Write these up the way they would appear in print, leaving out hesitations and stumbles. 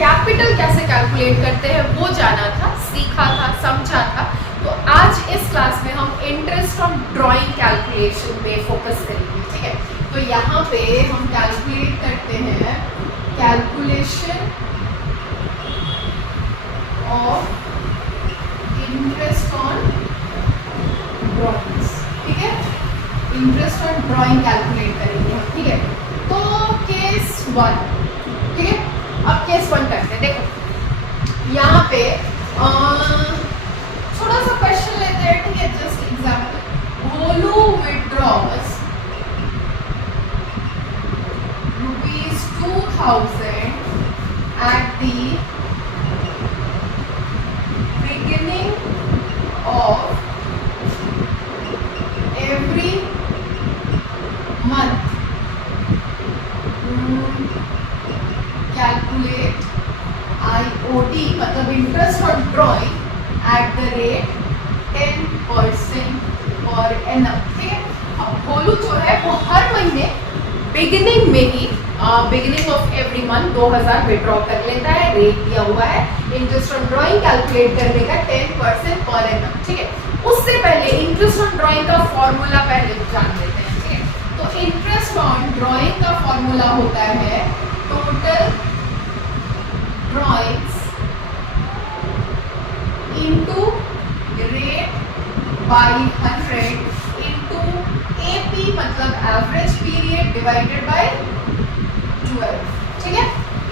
Capital कैसे calculate करते हैं वो जाना था, सीखा था, समझा था। तो आज इस क्लास में हम इंटरेस्ट ऑन ड्राइंग कैलकुलेशन पे फोकस करेंगे, ठीक है। तो यहाँ पे हम कैलकुलेट करते हैं calculation of interest on drawings, ठीक है। इंटरेस्ट ऑन ड्राइंग कैलकुलेट करेंगे हम, ठीक है। तो केस 1, ठीक है। अब केस 1 करते हैं। देखो यहाँ पे थोड़ा सा क्वेश्चन लेते हैं, ठीक है। Just example, Bholu withdraws ₹2000 at the beginning of every month. Calculate IOD मतलब interest on drawing at the rate 10% per annum, ठीक है। अब भोलू जो है वो हर महीने बिगिनिंग में ही beginning of every month 2000 withdraw कर लेता है। रेट दिया हुआ है इंटरेस्ट ऑन ड्राइंग कैलकुलेट करने का 10% पर एनम, ठीक है। उससे पहले इंटरेस्ट ऑन ड्राइंग का फॉर्मूला पहले जान लेते हैं, ठीक है। तो इंटरेस्ट ऑन ड्राइंग का फॉर्मूला होता है total drawings into rate by 100 into AP मतलब एवरेज पीरियड डिवाइडेड बाय 12, ठीक है।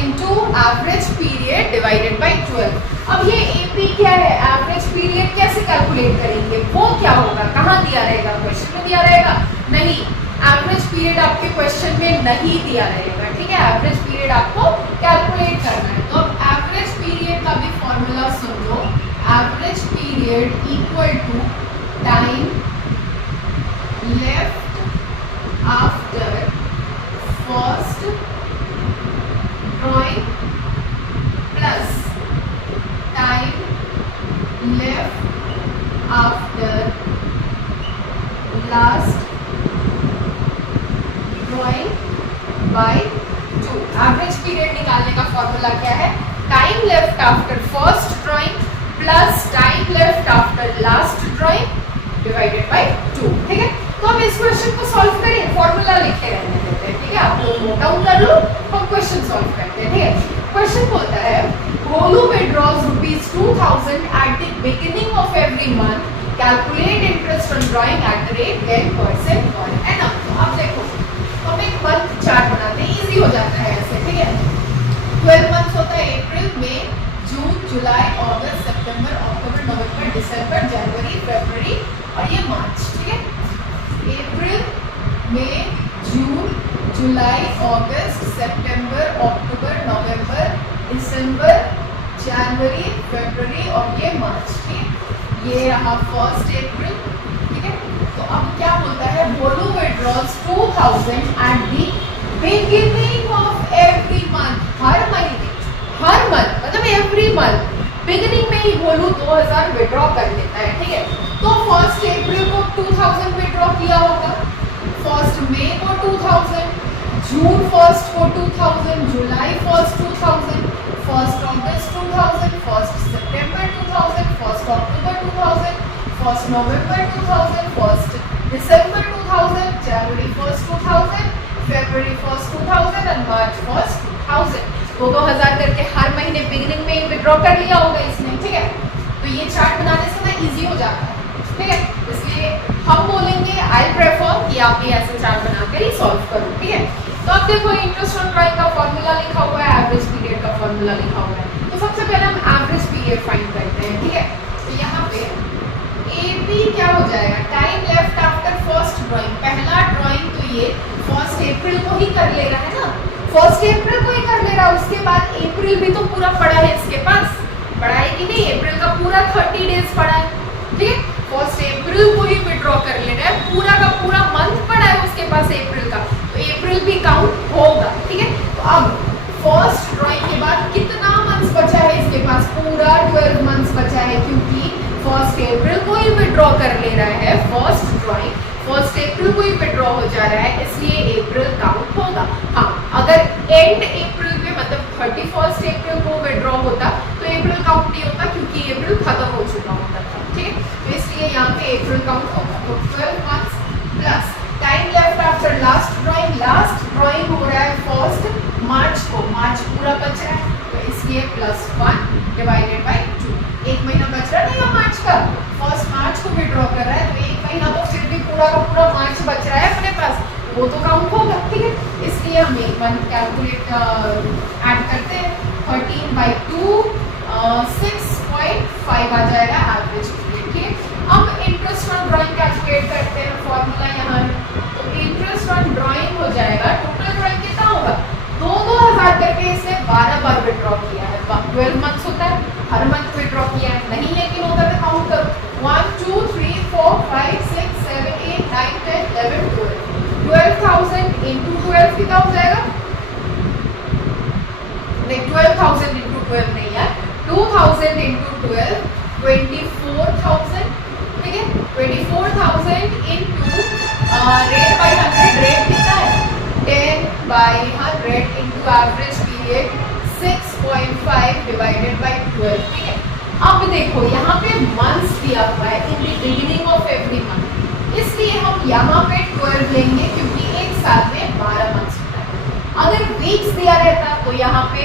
Into average period divided by 12। अब ये AP क्या है, एवरेज पीरियड कैसे कैलकुलेट करेंगे, वो क्या होगा, कहाँ दिया रहेगा, क्वेश्चन में दिया रहेगा? नहीं, एवरेज पीरियड आपके क्वेश्चन में नहीं दिया रहेगा, ठीक है। एवरेज पीरियड आपको कैलकुलेट करना है। तो अब एवरेज पीरियड का भी फॉर्मूला सुन लो। Average period equal to time left after first drawing plus time left after last drawing by 2। Average period निकालने का फॉर्मूला क्या है? Time left after first drawing plus time left after last drawing divided by 2, ठीक है। तो हम इस question को सॉल्व करें, फॉर्मूला लिखे रहने देते हैं, ठीक है। आप लोग नोट डाउन कर लो, हम क्वेश्चन सॉल्व करते हैं, ठीक है। क्वेश्चन बोलता है Bholu withdraws ₹2000 at the beginning of every month. Calculate interest on drawing at the rate 10% per annum. तो अब देखो, हम एक मंथ चार्ट बनाते हैं, इजी हो जाता है ऐसे, ठीक है। 12 मंथ्स होता है अप्रैल, मई, जून, जुलाई, अगस्त, सितंबर, अक्टूबर, नवंबर, दिसंबर, जनवरी, फरवरी और ये मार्च, ठीक है। अप्रैल, मई, जून, जुलाई, अगस्त, सितंबर, अक्टूबर, नवंबर, दिसंबर, जनवरी, फरवरी और ये मार्च, ठीक। ये रहा 1 अप्रैल, ठीक है। तो अब क्या बोलता है, Bholu withdraws 2000 at the beginning of every month, हर महीने, हर मंथ मतलब एवरी मंथ बिगिनिंग में ही भोलू 2000 विड्रॉ कर लेता है, ठीक है। तो 1 अप्रैल को 2000 विड्रॉ किया होगा, 1 मई को 2000, जून 1 को 2000, जुलाई 1 2000, 1 अगस्त 2000, 1 सितंबर 2000, 1 अक्टूबर 2000, 1 नवंबर 2000, 1 दिसंबर 2000, जनवरी 1 2000, फरवरी 1 2000 और मार्च 1 2000। 2000 करके हर महीने बिगिनिंग में विड्रॉ कर लिया होगा इसने, ठीक है। तो ये चार्ट बनाने से ना इजी हो जाता है, ठीक है। इसलिए हम बोलेंगे आई प्रेफर कि आप भी ऐसे चार्ट बनाकर ही सॉल्व करो, ठीक है। तो अब देखो इंटरेस्ट ऑन ड्राइंग का फॉर्मूला लिखा हुआ है, एवरेज पीरियड का फॉर्मूला लिखा हुआ है। तो सबसे पहले हम एवरेज पीरियड फाइंड करते हैं, ठीक है। तो यहाँ पे AP क्या हो जाएगा, time left after first drawing. पहला ड्राइंग तो ये 1 अप्रैल को ही कर ले रहा है ना, 1 अप्रैल को ही कर ले रहा है। उसके बाद अप्रैल भी तो पूरा पड़ा है इसके पास, पड़ा है कि नहीं, अप्रैल का पूरा 30 डेज पड़ा है, ठीक है। 1 अप्रैल को ही विड्रॉ कर ले रहा है, पूरा का पूरा मंथ पड़ा है उसके पास अप्रैल का, तो अप्रैल भी काउंट होगा, ठीक है। तो अब फर्स्ट ड्राइंग के बाद कितना मंथ्स बचा है इसके पास, पूरा 12 मंथ्स बचा है, क्योंकि 1 अप्रैल को ही विड्रॉ कर ले रहा है फर्स्ट ड्राइंग, 1 अप्रैल को ही विड्रॉ हो जा रहा है, इसलिए अप्रैल काउंट होगा। हाँ, अगर एंड अप्रैल में मतलब 31 अप्रैल को डिफरेंट काउंट होगा। तो 12 months plus time left after last drawing हो रहा है 1 मार्च को, मार्च पूरा बच रहा है तो इसलिए +1 डिवाइडेड बाई 2। 1 महीना बच रहा नहीं है मार्च का, 1 मार्च को विड्रॉ कर रहा है तो 1 महीना तो फिर भी पूरा का पूरा मार्च बच रहा है अपने पास, वो तो काउंट होगा, ठीक है। इसलिए हम 1 मंथ कैलकुलेट ऐड करते हैं, 13/2 6.5 आ जाएगा एवरेज पीरियड, ठीक है। अब इंटरेस्ट ऑन ड्राइंग कैलकुलेट करते हैं, फॉर्मूला यहाँ है। तो इंटरेस्ट ऑन ड्राइंग हो जाएगा, टोटल ड्राइंग कितना होगा, 2,000 करके इसने 12 बार विड्रॉ किया है, 12 मंथ्स होता है, हर मंथ विड्रॉ किया है, नहीं लेकिन होता है काउंट करो 1 2 3 4 5 6 7 8 9 10 11 12 12,000 इंटू 12 कितना हो जाएगा, नहीं 12,000 इंटू 12 नहीं यार, 2,000 इंटू 12 24,000, ठीक है। 24,000 इंटू रेट बाई 100, रेट कितना है 10/100 into average period 6.5 divided by 12, ठीक है। अब देखो यहाँ पे मंथ्स दिया हुआ है इन the beginning of every month, इसलिए हम यहाँ पे 12 लेंगे क्योंकि एक साल में 12 मंथ्स होता है। अगर वीक्स दिया रहता तो यहाँ पे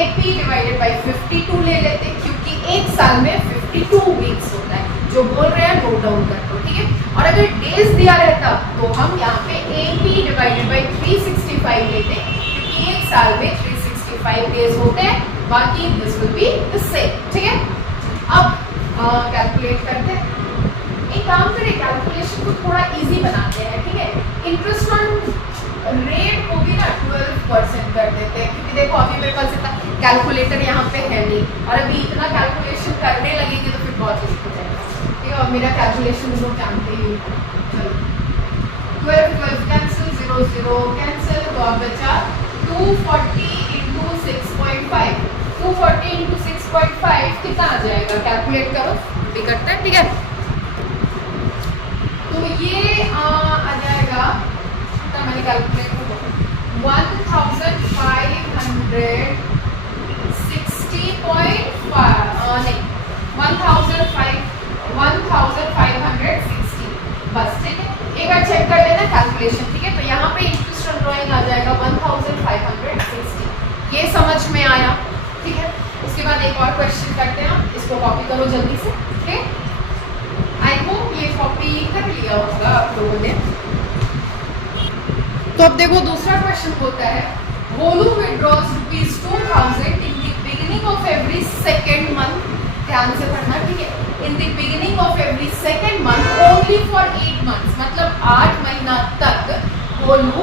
AP डिवाइडेड बाई 52 ले लेते क्योंकि एक साल में 52 वीक्स होता है, जो बोल रहे हैं नोट डाउन कर लो, ठीक है। और अगर डेज दिया रहता तो हम यहाँ पे AP डिवाइडेड बाई 365 लेते क्योंकि एक साल में 365 डेज होते हैं, बाकी this will be the same, ठीक है। अब कैलकुलेट करते हैं, एक काम करें कैलकुलेशन को थोड़ा इजी बनाते हैं, ठीक है। इंटरेस्ट ऑन रेट को भी ना 12% कर देते हैं क्योंकि देखो अभी मेरे पास इतना कैलकुलेटर यहाँ पे है नहीं, और अभी इतना कैलकुलेशन करने लगेंगे तो फिर बहुत ईजी हो जाएगा, ठीक है। और मेरा कैलकुलेशन लोग जानते ही, चलो 12 कैंसिल, 0 0 कैंसिल, तो अब बचा 240 इंटू 6.5, 240 इंटू 6.5 कितना आ जाएगा, कैलकुलेट करो, भी करते हैं, ठीक है। तो ये आ जाएगा, मैंने कैलकुलेट किया 1,560.5 नहीं 1,560 बस, ठीक है। एक बार चेक कर लेना कैलकुलेशन, ठीक है। तो यहाँ पे इंटरेस्ट ऑन ड्राइंग आ जाएगा 1,560, ये समझ में आया, ठीक है। उसके बाद एक और क्वेश्चन करते हैं, इसको कॉपी करो जल्दी से, ठीक है। आई होप ये कॉपी कर लिया होगा आप लोगों ने। तो अब देखो दूसरा क्वेश्चन होता है, Golu withdraws ₹2,000 in the beginning of every second month, ध्यान से पढ़ना, ठीक है। इन the beginning of every second month only for 8 months, मतलब 8 महीना तक गोलू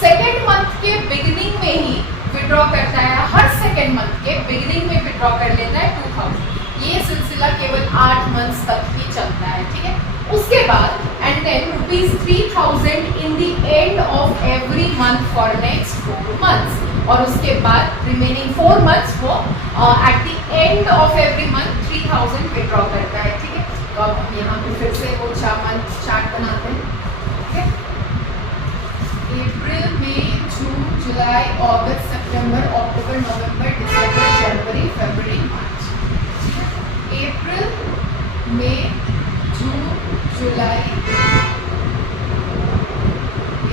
सेकेंड मंथ के बिगिनिंग में ही विड्रॉ करता है, हर सेकेंड मंथ के बिगिनिंग में विड्रॉ कर लेता है 2,000। ये सिलसिला केवल 8 मंथ्स तक ही चलता है, ठीक है। उसके बाद and then ₹3,000 in the end of every month for next 4 months, और उसके बाद रिमेनिंग 4 मंथ्स वो at the end of every month 3,000 withdraw करता है, ठीक है। तो अब हम यहाँ पे फिर से वो मंथ चार्ट बनाते हैं, ठीक है। अप्रैल, मई, जून, जुलाई, अगस्त, सितंबर, अक्टूबर, नवंबर, दिसंबर, जनवरी, फरवरी, मार्च, अप्रैल, मई, जून, जुलाई,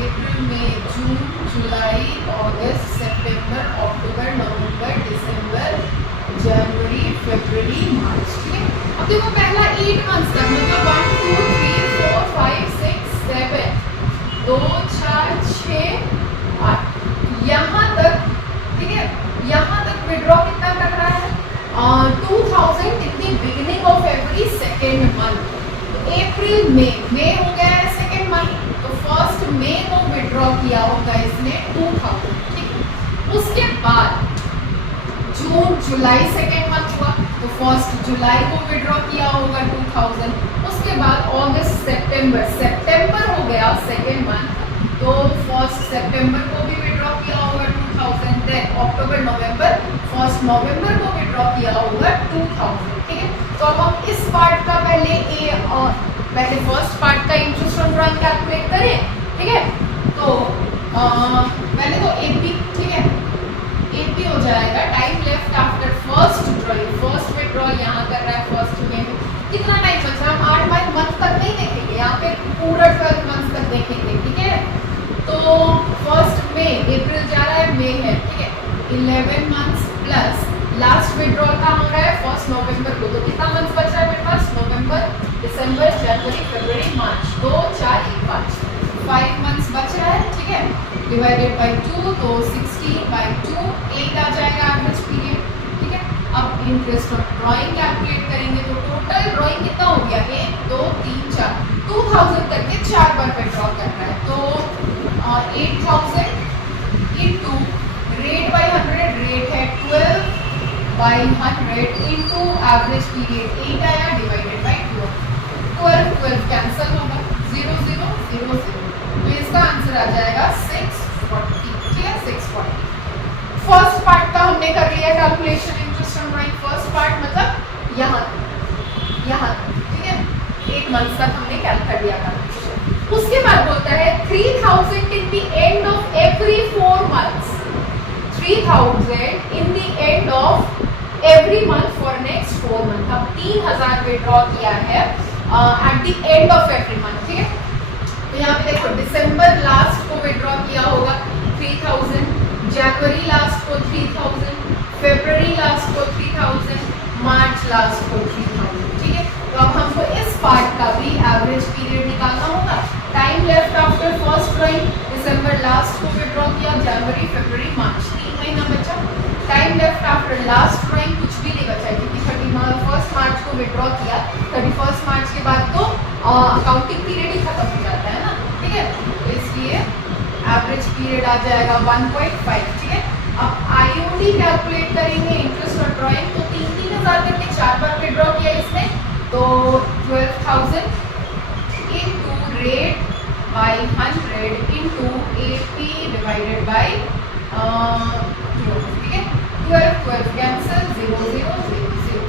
अप्रैल, मई, जून, जुलाई, अगस्त, सितंबर, अक्टूबर, नवंबर, दिसंबर, जनवरी, फरवरी, मार्च, ठीक है। अब देखो पहला 8 मंथ्स तक, मतलब 1 2 3 4 5 6 7 2 4 6 8 यहाँ तक, ठीक है। यहाँ तक विड्रॉ कितना कर रहा है 2,000 in the beginning of every second month. अप्रैल मई हो गया है सेकेंड मंथ, तो फर्स्ट मई को विड्रॉ किया होगा इसने 2,000, ठीक है। उसके बाद जून, जुलाई सेकेंड मंथ हुआ तो फर्स्ट जुलाई को विड्रॉ किया होगा 2,000। उसके बाद अगस्त, सितंबर हो गया सेकेंड मंथ, तो फर्स्ट सितंबर को भी विड्रॉ किया होगा 2,000। देन अक्टूबर, नवंबर, फर्स्ट नवंबर को विड्रॉ किया होगा 2,000, ठीक है। तो अब हम इस पार्ट का पहले फर्स्ट पार्ट का इंटरेस्ट ऑन ड्राइंग कैलकुलेट करें, ठीक है। तो पहले तो AP, ठीक है, AP हो जाएगा time left after first drawing, first withdraw यहाँ कर रहा है फर्स्ट में, कितना टाइम बच रहा है, 8 month 11 months plus last withdrawal का हो रहा है 1 नवंबर को, तो कितना मंथ बच रहा है मेरे पास? नवंबर, दिसंबर, जनवरी, फरवरी, मार्च, 2 4 1 5 मंथ्स बच रहा है, ठीक है। डिवाइडेड बाय 2 तो 16/2 8 आ जाएगा एवरेज पीरियड, ठीक है। अब इंटरेस्ट ऑन ड्राइंग कैलकुलेट करेंगे तो टोटल ड्राइंग कितना हो गया? 1 2 3 4 2000 करके 4 बार विड्रॉ करना है, तो 8000 इंटू रेट बाई 100, रेट है 12/100 इंटू एवरेज पीरियड 8 आया, डिवाइडेड बाई 12 कैंसिल होगा, 0 0 0 0, तो इसका आंसर आ जाएगा 640, ठीक है 640। फर्स्ट पार्ट का हमने कर लिया calculation interest on drawing, first part मतलब यहाँ ठीक है, 8 मंथ तक हमने कैलकुलेट कर लिया कैलकुलेशन। उसके बाद बोलता है 3000 इन the end of every 4 months, 3000 in the end of every month for next 4 month. अब 3000 विड्रॉ किया है eight the end of every month, ठीक है। तो यहाँ पे देखो दिसंबर लास्ट को विड्रॉ किया होगा 3000, जनवरी लास्ट को 3000, फरवरी लास्ट को 3000, मार्च लास्ट को 3000, ठीक है। तो अब हमको इस पार्ट का भी एवरेज पीरियड निकालना होगा। Time left after first drawing, दिसंबर लास्ट को विड्रॉ किया, जनवरी, फरवरी, मार्च, 3 महीना बचा। Time left after last drawing कुछ भी नहीं बचा, क्योंकि 31 मार्च को विड्रॉ किया, 31 मार्च के बाद तो अकाउंटिंग पीरियड ही खत्म हो जाता है ना, ठीक है। तो इसलिए एवरेज पीरियड आ जाएगा 1.5, ठीक है। अब आईओडी कैलकुलेट करेंगे इंटरेस्ट और ड्राइंग, तो 3-3000 करके 4 बार विड्रॉ किया इसने, तो 12000 into rate by 100 into AP divided by 12, ठीक है। 12 कैंसिल, 0 0 0 0।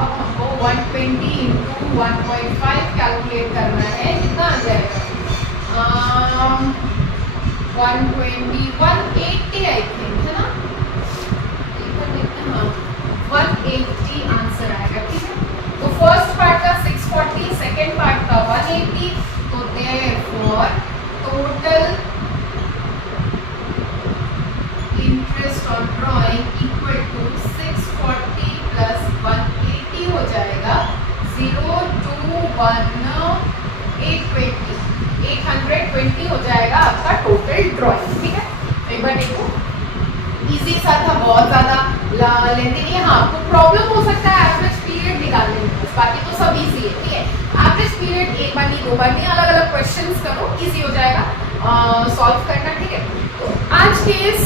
अब हमको 120 इंटू 1.5 कैलकुलेट करना है, कितना आ जाएगा? 120 180 आई थिंक, है ना, 180 आंसर आएगा, ठीक है। तो फर्स्ट पार्ट का 640, सेकेंड पार्ट का 180, तो therefore total interest on drawing equal to 640 plus 180 हो जाएगा 0 2 1 820 हो जाएगा आपका टोटल ड्राइंग, ठीक है। तो एक बार देखो, इजी सा था, बहुत ज़्यादा लेंदी नहीं। हाँ, आपको प्रॉब्लम हो सकता है एवरेज पीरियड निकालने में, बाकी तो सब इजी है, ठीक है। एवरेज पीरियड एक बार नहीं 2 बार नहीं, अलग अलग क्वेश्चंस करो, इजी हो जाएगा सॉल्व करना, ठीक है। तो आज के इस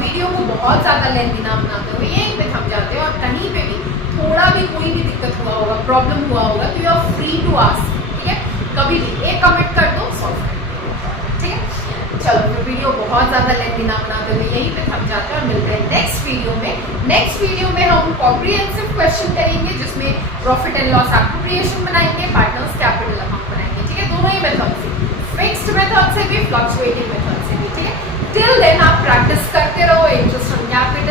वीडियो को बहुत ज़्यादा लेंदी ना बनाते हुए यहीं पे थम जाते हैं, और कहीं पे भी थोड़ा भी कोई भी दिक्कत हुआ होगा, प्रॉब्लम हुआ होगा, तो you are free to ask, ठीक है। कभी भी एक कमेंट कर दो, सॉल्व कर दो, ठीक है। चलो, फिर वीडियो बहुत ज़्यादा लेंदी ना बनाते हुए यहीं पे थम जाते हैं और मिलते हैं नेक्स्ट वीडियो में। नेक्स्ट वीडियो में हम कॉम्प्रिहेंसिव क्वेश्चन करेंगे, जिसमें प्रॉफिट एंड लॉस एप्रोप्रिएशन बनाएंगे, पार्टनर्स कैपिटल अकाउंट बनाएंगे, ठीक है। दोनों ही मेथड से, फिक्स्ड मेथड से भी, फ्लक्चुएटिंग मेथड से भी, ठीक है। टिल देन आप प्रैक्टिस करते रहो, इंटरेस्ट ऑन कैपिटल